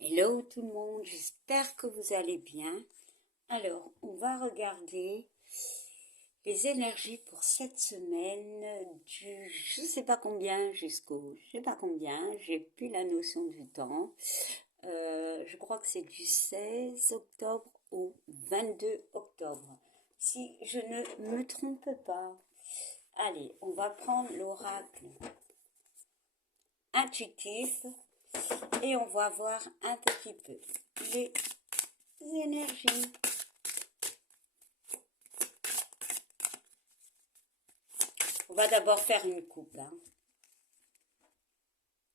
Hello tout le monde, j'espère que vous allez bien. Alors, on va regarder les énergies pour cette semaine du je sais pas combien jusqu'au je sais pas combien, j'ai plus la notion du temps. Je crois que c'est du 16 octobre au 22 octobre, si je ne me trompe pas. Allez, on va prendre l'oracle intuitif et on va voir un petit peu les énergies. On va d'abord faire une coupe. Hein.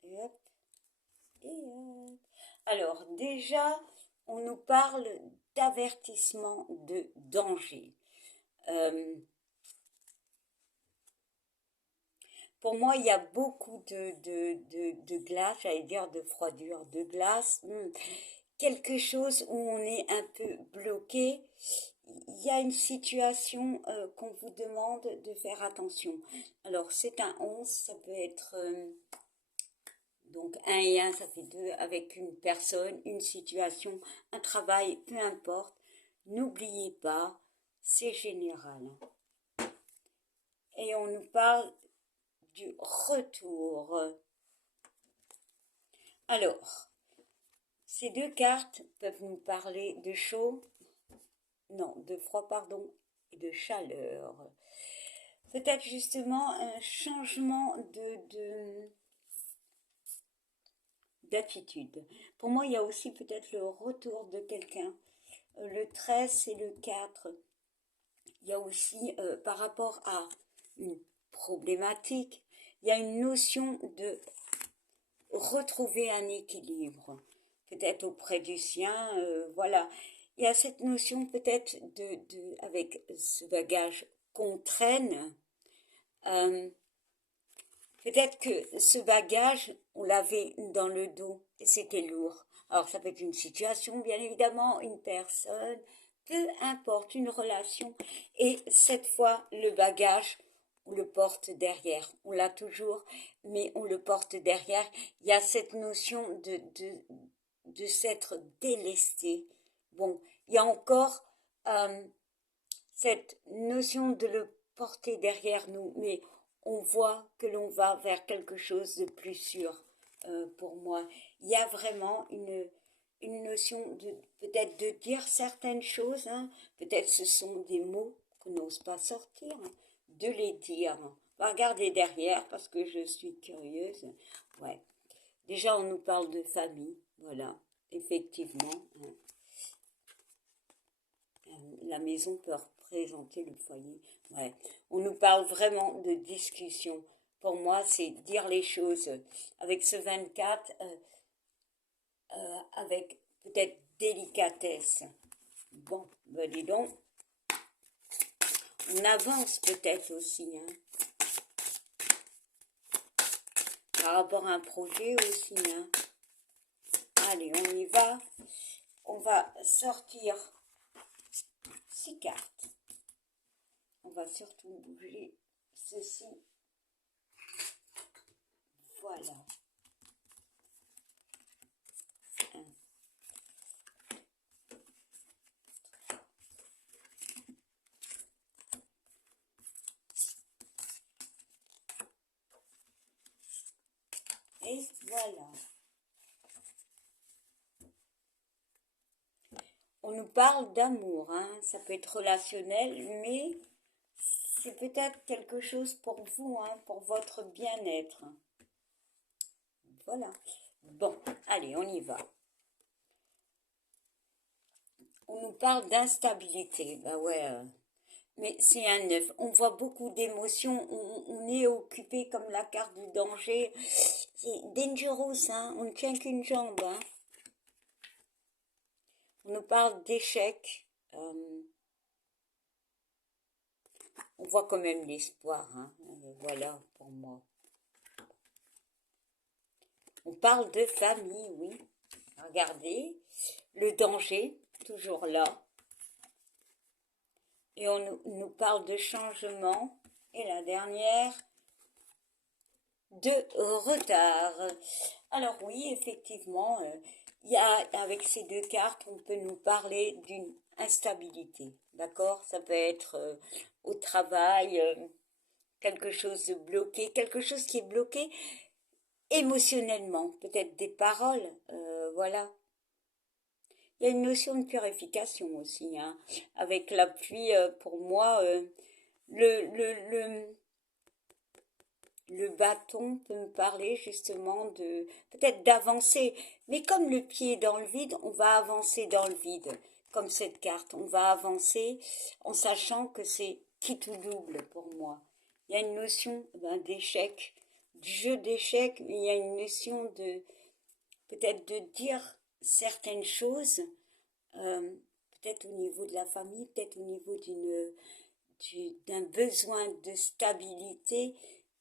Et hop, et hop. Alors déjà, on nous parle d'avertissement de danger. Euh, pour moi, il y a beaucoup de glace, j'allais dire de froidure, de glace. Quelque chose où on est un peu bloqué. Il y a une situation qu'on vous demande de faire attention. Alors, c'est un 11, ça peut être... donc 1 et 1, ça fait 2 avec une personne, une situation, un travail, peu importe. N'oubliez pas, c'est général. Et on nous parle du retour. Alors, ces deux cartes peuvent nous parler de chaud, non, de froid, pardon, et de chaleur. Peut-être justement un changement d'attitude. Pour moi, il y a aussi peut-être le retour de quelqu'un. Le 13 et le 4. Il y a aussi, par rapport à une problématique, il y a une notion de retrouver un équilibre, peut-être auprès du sien, voilà. Il y a cette notion peut-être avec ce bagage qu'on traîne, euh, peut-être que ce bagage, on l'avait dans le dos et c'était lourd. Alors ça peut être une situation, bien évidemment, une personne, peu importe, une relation. Et cette fois, le bagage, on le porte derrière. On l'a toujours, mais on le porte derrière. Il y a cette notion de s'être délesté. Bon, il y a encore cette notion de le porter derrière nous, mais on voit que l'on va vers quelque chose de plus sûr pour moi. Il y a vraiment une notion de peut-être de dire certaines choses, hein. Peut-être ce sont des mots qu'on n'ose pas sortir, hein, de les dire. On va regarder derrière parce que je suis curieuse. Ouais. Déjà, on nous parle de famille, voilà, effectivement. Hein. La maison peut représenter le foyer. Ouais. On nous parle vraiment de discussion. Pour moi, c'est dire les choses avec ce 24, avec peut-être délicatesse. Bon, ben dis donc, on avance peut-être aussi, hein, par rapport à un projet aussi. Hein. Allez, on y va. On va sortir 6 cartes. On va surtout bouger ceci. Voilà. Et voilà. On nous parle d'amour, hein. Ça peut être relationnel, mais c'est peut-être quelque chose pour vous, hein, pour votre bien-être. Voilà. Bon, allez, on y va. On nous parle d'instabilité. Bah ouais, mais c'est un 9. On voit beaucoup d'émotions. On est occupé comme la carte du danger. C'est dangerous, hein. On ne tient qu'une jambe, hein. On nous parle d'échec. On voit quand même l'espoir, hein. Voilà pour moi. On parle de famille, oui. Regardez, le danger, toujours là. Et on nous parle de changement. Et la dernière, de retard. Alors oui, effectivement, avec ces deux cartes, on peut nous parler d'une instabilité, d'accord? Ça peut être au travail, quelque chose de bloqué, quelque chose qui est bloqué émotionnellement, peut-être des paroles, voilà. Il y a une notion de purification aussi, hein, avec la pluie, pour moi, le, le, le, le bâton peut me parler justement de, peut-être d'avancer, mais comme le pied est dans le vide, on va avancer dans le vide, comme cette carte, on va avancer en sachant que c'est quitte ou double pour moi. Il y a une notion d'échec, du jeu d'échec, mais il y a une notion de, peut-être de dire certaines choses, euh, peut-être au niveau de la famille, peut-être au niveau d'un besoin de stabilité,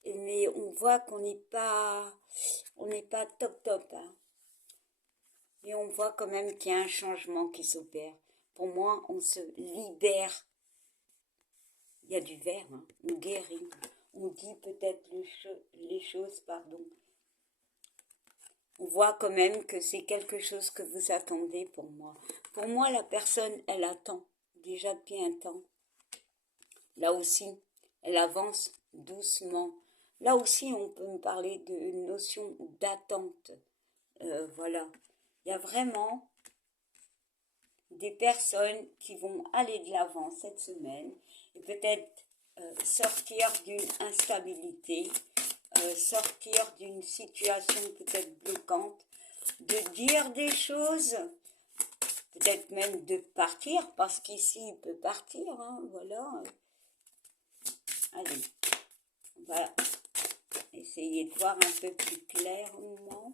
mais on voit on n'est pas top top, hein. Mais on voit quand même qu'il y a un changement qui s'opère. Pour moi, on se libère. Il y a du verre, hein. On guérit. On dit peut-être les choses, pardon. On voit quand même que c'est quelque chose que vous attendez pour moi. Pour moi, la personne, elle attend déjà depuis un temps. Là aussi, elle avance doucement. Là aussi, on peut me parler d'une notion d'attente. Voilà. Il y a vraiment des personnes qui vont aller de l'avant cette semaine et peut-être sortir d'une instabilité, sortir d'une situation peut-être bloquante, de dire des choses, peut-être même de partir, parce qu'ici il peut partir, hein, voilà. Allez, on va essayer de voir un peu plus clairement.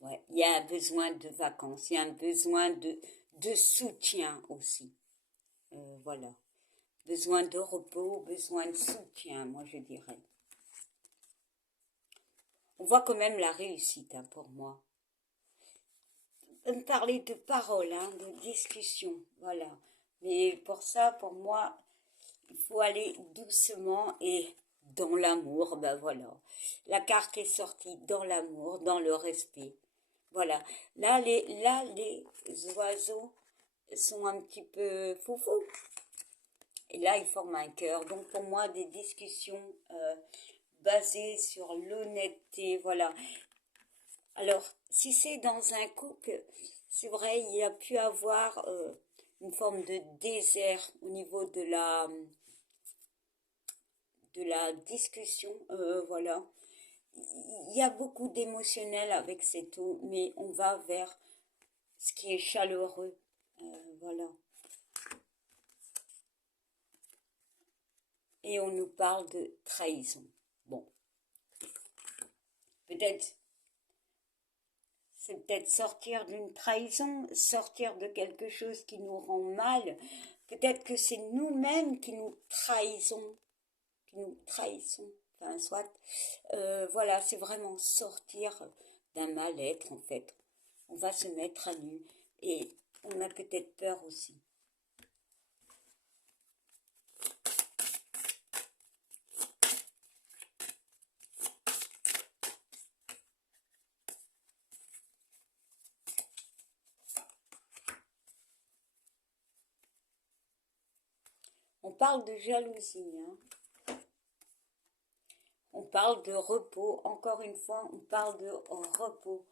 Ouais, il y a un besoin de vacances, il y a un besoin de soutien aussi. Voilà. Besoin de repos, besoin de soutien, moi je dirais. On voit quand même la réussite, hein, pour moi. On me parler de paroles, hein, de discussion, voilà. Mais pour ça, pour moi, il faut aller doucement et dans l'amour, ben voilà. La carte est sortie dans l'amour, dans le respect. Voilà. Là, les oiseaux sont un petit peu foufou. Et là, ils forment un cœur. Donc, pour moi, des discussions basées sur l'honnêteté, voilà. Alors, si c'est dans un couple, c'est vrai, il y a pu avoir une forme de désert au niveau de la discussion, voilà. Il y a beaucoup d'émotionnel avec cette eau, mais on va vers ce qui est chaleureux, voilà. Et on nous parle de trahison. Bon, peut-être, c'est peut-être sortir d'une trahison, sortir de quelque chose qui nous rend mal. Peut-être que c'est nous-mêmes qui nous trahissons, enfin soit, voilà, c'est vraiment sortir d'un mal-être en fait. On va se mettre à nu et on a peut-être peur aussi. On parle de jalousie, hein. On parle de repos, encore une fois, on parle de repos.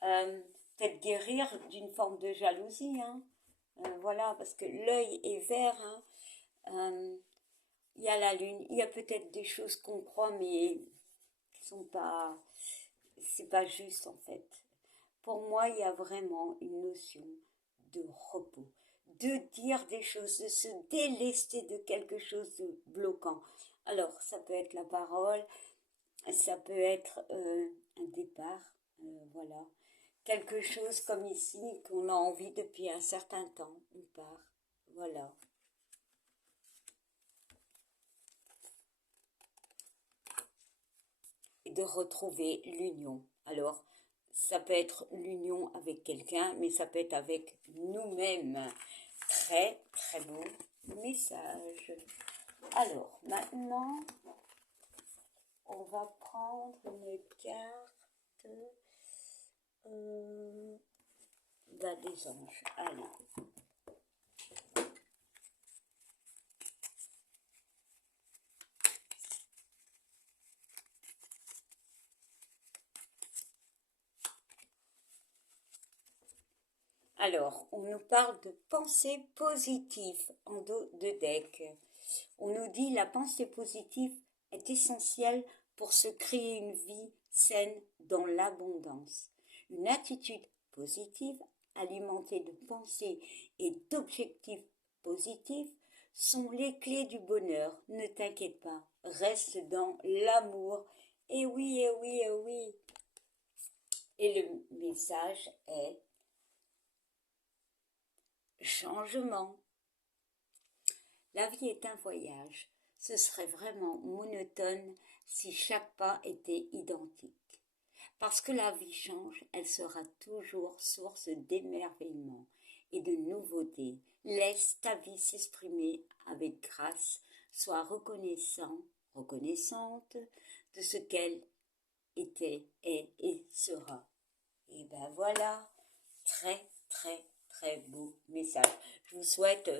Peut-être guérir d'une forme de jalousie, hein. Voilà, parce que l'œil est vert, hein. Il y a la lune, il y a peut-être des choses qu'on croit, mais qui sont pas, c'est pas juste en fait. Pour moi, il y a vraiment une notion de repos, de dire des choses, de se délester de quelque chose de bloquant. Alors, ça peut être la parole, ça peut être un départ, voilà. Quelque chose comme ici qu'on a envie depuis un certain temps, on part, voilà. Et de retrouver l'union. Alors, ça peut être l'union avec quelqu'un, mais ça peut être avec nous-mêmes. Très, très beau message. Alors, maintenant, on va prendre une carte des anges. Allez. Alors, on nous parle de pensée positive en dos de deck. On nous dit la pensée positive est essentielle pour se créer une vie saine dans l'abondance. Une attitude positive, alimentée de pensées et d'objectifs positifs, sont les clés du bonheur. Ne t'inquiète pas, reste dans l'amour. Et oui, et oui, et oui. Et le message est changement. La vie est un voyage. Ce serait vraiment monotone si chaque pas était identique. Parce que la vie change, elle sera toujours source d'émerveillement et de nouveautés. Laisse ta vie s'exprimer avec grâce. Sois reconnaissant, reconnaissante de ce qu'elle était, est et sera. Et ben voilà, très très très beau message. Je vous souhaite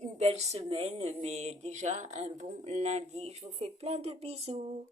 une belle semaine, mais déjà un bon lundi. Je vous fais plein de bisous.